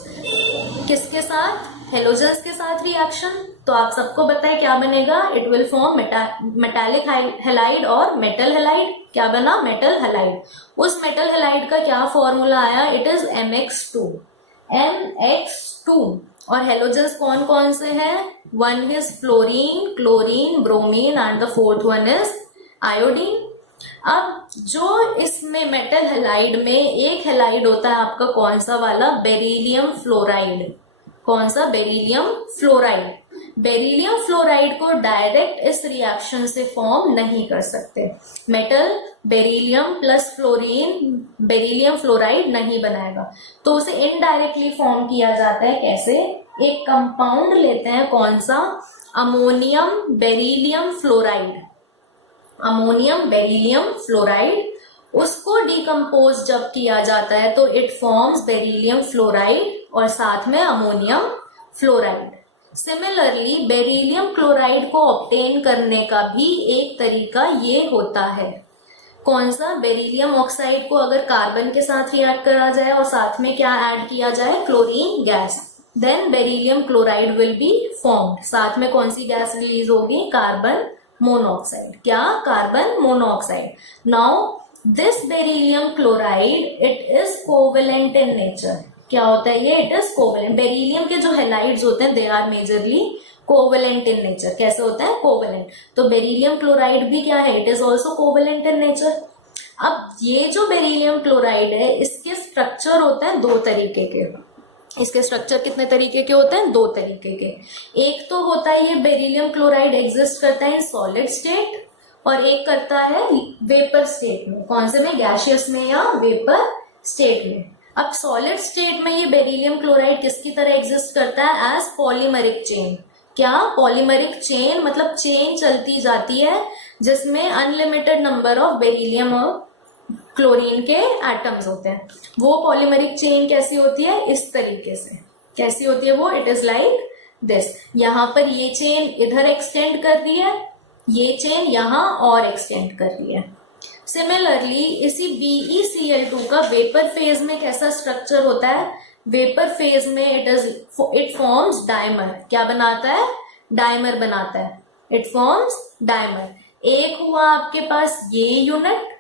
किसके साथ, हेलोजेंस के साथ रिएक्शन। तो आप सबको पता है क्या बनेगा, it will form metallic halide और मेटल हेलाइड। क्या बना, मेटल हेलाइड। उस मेटल हेलाइड का क्या फॉर्मूला आया, इट इज MX2, MX2। और हेलोजेंस कौन कौन से हैं, one is fluorine, chlorine, bromine and the fourth one is iodine. अब जो इसमें मेटल हेलाइड में एक हेलाइड होता है आपका कौन सा वाला, बेरिलियम फ्लोराइड। कौन सा, बेरिलियम फ्लोराइड। बेरिलियम फ्लोराइड को डायरेक्ट इस रिएक्शन से फॉर्म नहीं कर सकते। Metal beryllium plus fluorine beryllium fluoride नहीं बनाएगा, तो उसे इनडायरेक्टली फॉर्म किया जाता है। कैसे, एक कंपाउंड लेते हैं, कौन सा, ammonium beryllium fluoride, ammonium beryllium fluoride. उसको डिकम्पोज जब किया जाता है तो इट फॉर्म्स बेरिलियम फ्लोराइड और साथ में ammonium fluoride. Similarly beryllium chloride को ऑब्टेन करने का भी एक तरीका ये होता है, कौन सा, बेरिलियम ऑक्साइड को अगर कार्बन के साथ रिएक्ट करा जाए और साथ में क्या ऐड किया जाए, chlorine gas, then beryllium chloride will be formed. साथ में कौन सी गैस रिलीज होगी, कार्बन मोनोऑक्साइड। क्या, carbon monoxide. Now this beryllium chloride it is covalent in nature. क्या होता है ये, इट इज कोवेलेंट। बेरिलियम के जो हेलाइड्स होते हैं they are majorly covalent in nature. कैसे होता है, कोवेलेंट। तो बेरिलियम क्लोराइड भी क्या है, it is also covalent in nature. अब ये जो बेरिलियम क्लोराइड है इसके स्ट्रक्चर होते हैं दो तरीके के। इसके स्ट्रक्चर कितने तरीके के होते हैं, दो तरीके के। एक तो होता है ये बेरिलियम क्लोराइड एग्जिस्ट करता है इन सॉलिड स्टेट, और एक करता है वेपर स्टेट में। कौन से में, गैसियस में या वेपर स्टेट में। अब सॉलिड स्टेट में ये बेरिलियम क्लोराइड किसकी तरह एग्जिस्ट करता है, एज पॉलीमरिक चेन। क्या, पॉलीमरिक चेन, मतलब चेन चलती जाती है जिसमें अनलिमिटेड नंबर ऑफ बेरिलियम और क्लोरीन के एटम्स होते हैं। वो पॉलीमरिक चेन कैसी होती है, इस तरीके से। कैसी होती है वो, इट इज लाइक दिस। यहाँ पर ये चेन इधर एक्सटेंड कर रही है, ये चेन यहाँ और एक्सटेंड कर रही है। सिमिलरली इसी BeCl2 का वेपर फेज में कैसा स्ट्रक्चर होता है, वेपर फेज में इट फॉर्म्स डाइमर। क्या बनाता है, डाइमर बनाता है। It forms dimer. एक हुआ आपके पास ये यूनिट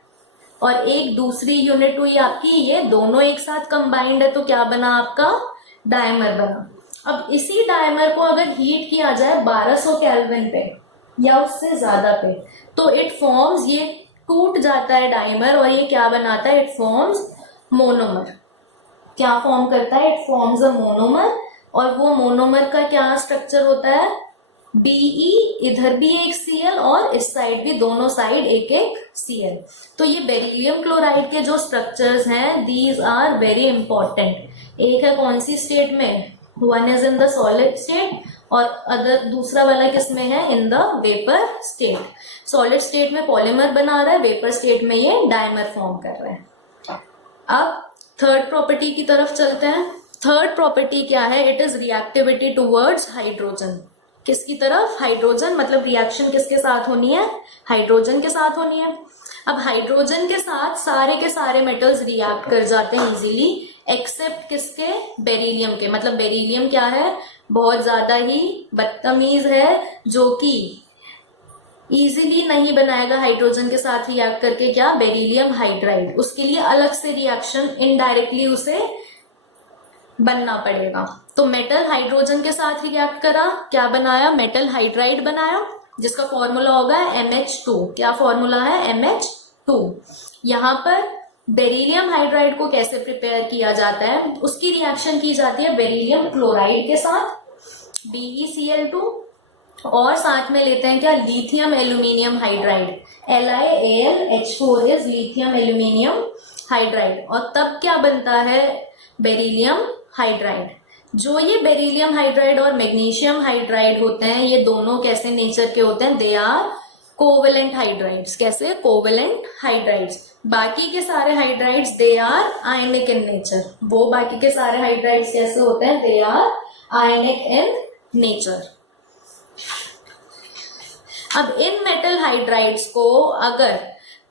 और एक दूसरी यूनिट हुई आपकी ये, दोनों एक साथ कंबाइंड है तो क्या बना आपका डाइमर बना। अब इसी डाइमर को अगर हीट किया जाए 1200 केल्विन पे या उससे ज्यादा पे तो इट फॉर्म्स, ये टूट जाता है डाइमर और ये क्या बनाता है, इट फॉर्म्स मोनोमर। क्या फॉर्म करता है, इट फॉर्म्स अ मोनोमर। और वो मोनोमर का क्या स्ट्रक्चर होता है, BE, इधर भी एक Cl और इस साइड भी, दोनों साइड एक एक Cl। तो ये बेरिलियम क्लोराइड के जो स्ट्रक्चर्स हैं, दीज आर वेरी इंपॉर्टेंट। एक है कौन सी स्टेट में, one is in the solid state और अदर दूसरा वाला किस में है, in the vapour state. Solid state में पॉलीमर बना रहा है, वेपर स्टेट में ये डाइमर फॉर्म कर रहा है। अब थर्ड प्रॉपर्टी की तरफ चलते हैं। थर्ड प्रॉपर्टी क्या है, it is reactivity towards hydrogen. किसकी तरफ, हाइड्रोजन, मतलब रिएक्शन किसके साथ होनी है, हाइड्रोजन के साथ होनी है। अब हाइड्रोजन के साथ सारे के सारे मेटल्स रिएक्ट कर जाते हैं इजीली, एक्सेप्ट किसके, बेरिलियम के। मतलब बेरिलियम क्या है, बहुत ज्यादा ही बदतमीज है, जो कि इजीली नहीं बनाएगा हाइड्रोजन के साथ रिएक्ट करके क्या, बेरिलियम हाइड्राइड। उसके लिए अलग से रिएक्शन इनडायरेक्टली उसे बनना पड़ेगा। तो मेटल हाइड्रोजन के साथ रिएक्ट करा, क्या बनाया, मेटल हाइड्राइड बनाया, जिसका फॉर्मूला होगा MH2। क्या फॉर्मूला है, MH2। यहाँ पर बेरिलियम हाइड्राइड को कैसे प्रिपेयर किया जाता है, उसकी रिएक्शन की जाती है बेरिलियम क्लोराइड के साथ, BeCl2, और साथ में लेते हैं क्या, lithium aluminium hydride, LiAlH4 is lithium aluminium hydride. और तब क्या बनता है, बेरिलियम हाइड्राइड। जो ये बेरिलियम हाइड्राइड और मैग्नीशियम हाइड्राइड होते हैं, ये दोनों कैसे नेचर के होते हैं, दे आर कोवेलेंट हाइड्राइड्स। कैसे, कोवेलेंट हाइड्राइड्स। बाकी के सारे hydrides they are ionic in nature. वो बाकी के सारे हाइड्राइड्स कैसे होते हैं, they are ionic in nature. अब इन मेटल हाइड्राइड्स को अगर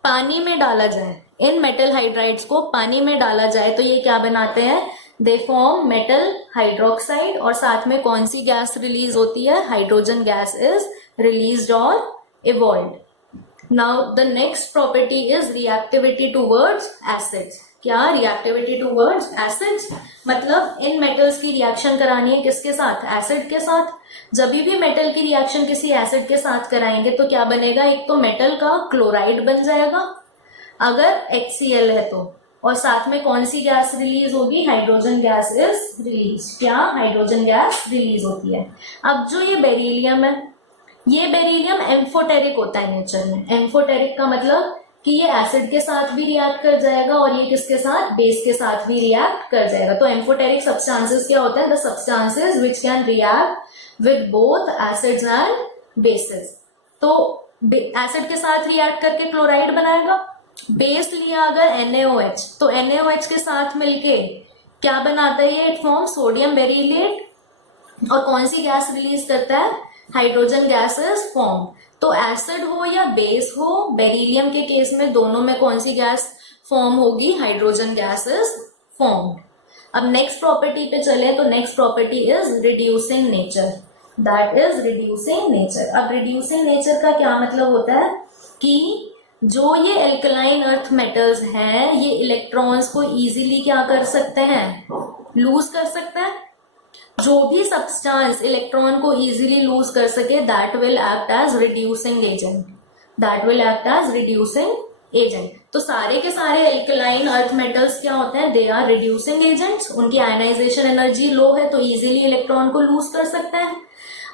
पानी में डाला जाए, इन मेटल हाइड्राइड्स को पानी में डाला जाए तो ये क्या बनाते हैं, दे फॉर्म मेटल हाइड्रोक्साइड। और साथ में कौन सी गैस रिलीज होती है, हाइड्रोजन गैस इज रिलीज्ड और evolved. Now the next property is reactivity towards acids. क्या, रिएक्टिविटी टुवर्ड्स एसिड्स, मतलब इन मेटल्स की रिएक्शन करानी है किसके साथ, एसिड के साथ। जब भी मेटल की रिएक्शन किसी एसिड के साथ कराएंगे तो क्या बनेगा, एक तो मेटल का क्लोराइड बन जाएगा अगर HCl है तो, और साथ में कौन सी गैस रिलीज होगी, हाइड्रोजन गैस इज रिलीज। क्या, हाइड्रोजन गैस रिलीज होती है। अब जो ये बेरिलियम है, ये बेरिलियम एम्फोटेरिक होता है नेचर में। एम्फोटेरिक का मतलब कि ये एसिड के साथ भी रिएक्ट कर जाएगा और ये किसके साथ, बेस के साथ भी रिएक्ट कर जाएगा। तो एम्फोटेरिक सब्सटेंसेस क्या होता है, the substances which can react with both acids and bases. तो एसिड के साथ रिएक्ट करके क्लोराइड बनाएगा। बेस लिया अगर NaOH, तो NaOH के साथ मिलके क्या बनाता है ये, इट फॉर्म सोडियम बेरिलेट। और कौन सी गैस रिलीज करता है, हाइड्रोजन गैस इज फॉर्म। तो एसिड हो या बेस हो, बेरिलियम के केस में दोनों में कौन सी गैस फॉर्म होगी, हाइड्रोजन गैस इज फॉर्म। अब नेक्स्ट प्रॉपर्टी पे चले तो next property is reducing nature, that is reducing nature. अब रिड्यूसिंग नेचर का क्या मतलब होता है कि जो ये एल्कलाइन अर्थ मेटल्स हैं, ये इलेक्ट्रॉन्स को इजीली क्या कर सकते हैं, लूज कर सकते हैं। जो भी सब्सटेंस इलेक्ट्रॉन को इजीली लूज कर सके, that will act as reducing agent, that will act as reducing agent. तो सारे के सारे एल्कलाइन अर्थ मेटल्स क्या होते हैं, दे आर रिड्यूसिंग एजेंट्स। उनकी आयनाइजेशन एनर्जी लो है तो इजीली इलेक्ट्रॉन को लूज कर सकते हैं।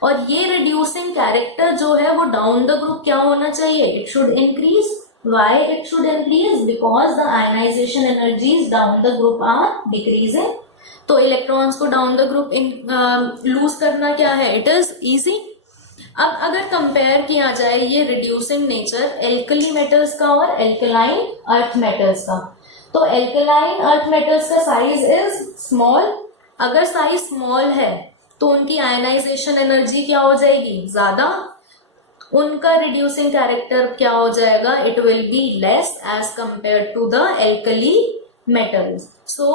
और ये रिड्यूसिंग कैरेक्टर जो है वो डाउन द ग्रुप क्या होना चाहिए, it should increase. Why it should increase? Because the ionization energies down the group are decreasing. तो इलेक्ट्रॉन्स को डाउन द ग्रुप लूज करना क्या है, इट इज इजी। अब अगर कंपेयर किया जाए ये रिड्यूसिंग नेचर एल्कली मेटल्स का और एल्कलाइन अर्थ मेटल्स का, तो एल्कलाइन अर्थ मेटल्स का साइज इज स्मॉल। अगर साइज स्मॉल है तो उनकी आयनाइजेशन एनर्जी क्या हो जाएगी, ज्यादा। उनका रिड्यूसिंग कैरेक्टर क्या हो जाएगा, it will be less as compare to the alkali metals. So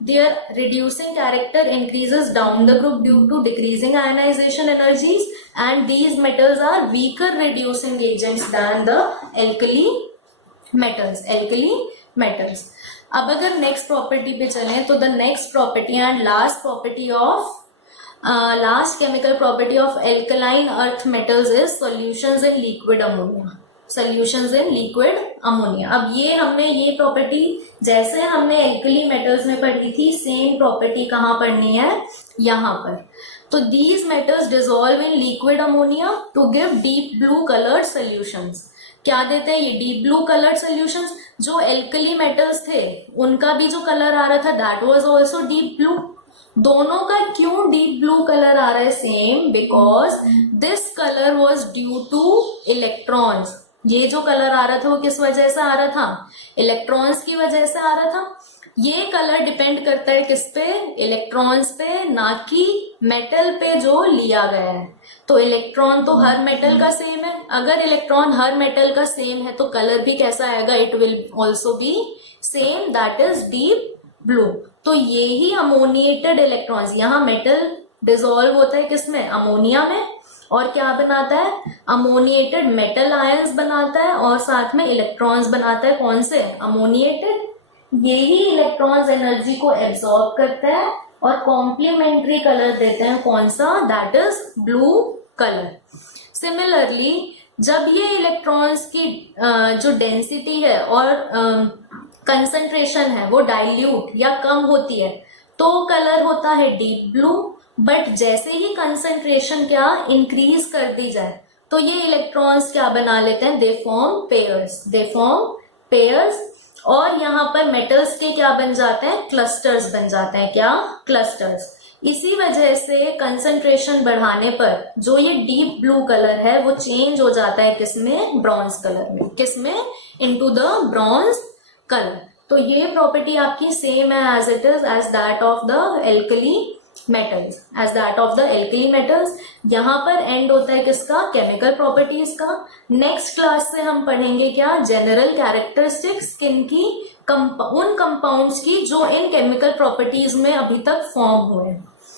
their reducing character increases down the group due to decreasing ionization energies, and these metals are weaker reducing agents than the alkali metals. अब अगर next property पे चलें तो the next property and last property of last chemical property of alkaline earth metals is solutions in liquid ammonia. अब ये हमने ये property जैसे हमने एल्कली मेटल्स में पढ़ी थी, सेम प्रॉपर्टी कहाँ पढ़नी है, यहाँ पर. तो these metals dissolve in liquid ammonia to give deep blue colored solutions. क्या देते हैं ये deep blue colored solutions? जो एल्कली मेटल्स थे उनका भी जो कलर आ रहा था that was also deep blue. दोनों का क्यों डीप ब्लू कलर आ रहा है same? Because this colour was due two electrons. ये जो कलर आ रहा था वो किस वजह से आ रहा था? इलेक्ट्रॉन्स की वजह से आ रहा था. ये कलर डिपेंड करता है किस पे? इलेक्ट्रॉन्स पे, ना कि मेटल पे जो लिया गया है. तो इलेक्ट्रॉन तो हर मेटल का सेम है. अगर इलेक्ट्रॉन हर मेटल का सेम है तो कलर भी कैसा आएगा? It will also be same, that is deep blue. तो ये ही अमोनिएटेड इलेक्ट्रॉन्स, यहाँ मेटल डिसॉल्व होता है किसमें? अमोनिया में. और क्या बनाता है? अमोनिएटेड मेटल आयंस बनाता है और साथ में इलेक्ट्रॉन्स बनाता है. कौन से? अमोनिएटेड. ये ही इलेक्ट्रॉन्स एनर्जी को एब्सॉर्ब करता है और कॉम्प्लीमेंट्री कलर देते हैं. कौन सा? That is blue colour. Similarly जब ये इलेक्ट्रॉन्स की जो डेंसिटी है और कंसंट्रेशन है वो डाइल्यूट या कम होती है तो कलर होता है डीप ब्लू. बट जैसे ही कंसंट्रेशन क्या इंक्रीज कर दी जाए तो ये इलेक्ट्रॉन्स क्या बना लेते हैं? They form pairs. और यहाँ पर मेटल्स के क्या बन जाते हैं? क्लस्टर्स बन जाते हैं. क्या? क्लस्टर्स. इसी वजह से कंसंट्रेशन बढ़ाने पर जो ये डीप ब्लू कलर है वो चेंज हो जाता है किसमें? ब्रॉन्ज कलर में. किसमें? Into the bronze colour. तो ये प्रॉपर्टी आपकी सेम है as it is as that of the alkali metals. यहाँ पर एंड होता है किसका? केमिकल प्रॉपर्टीज का. नेक्स्ट क्लास से हम पढ़ेंगे क्या? जनरल कैरेक्टरिस्टिक्स किनकी? उन कंपाउंड्स की जो इन केमिकल प्रॉपर्टीज में अभी तक फॉर्म हुए.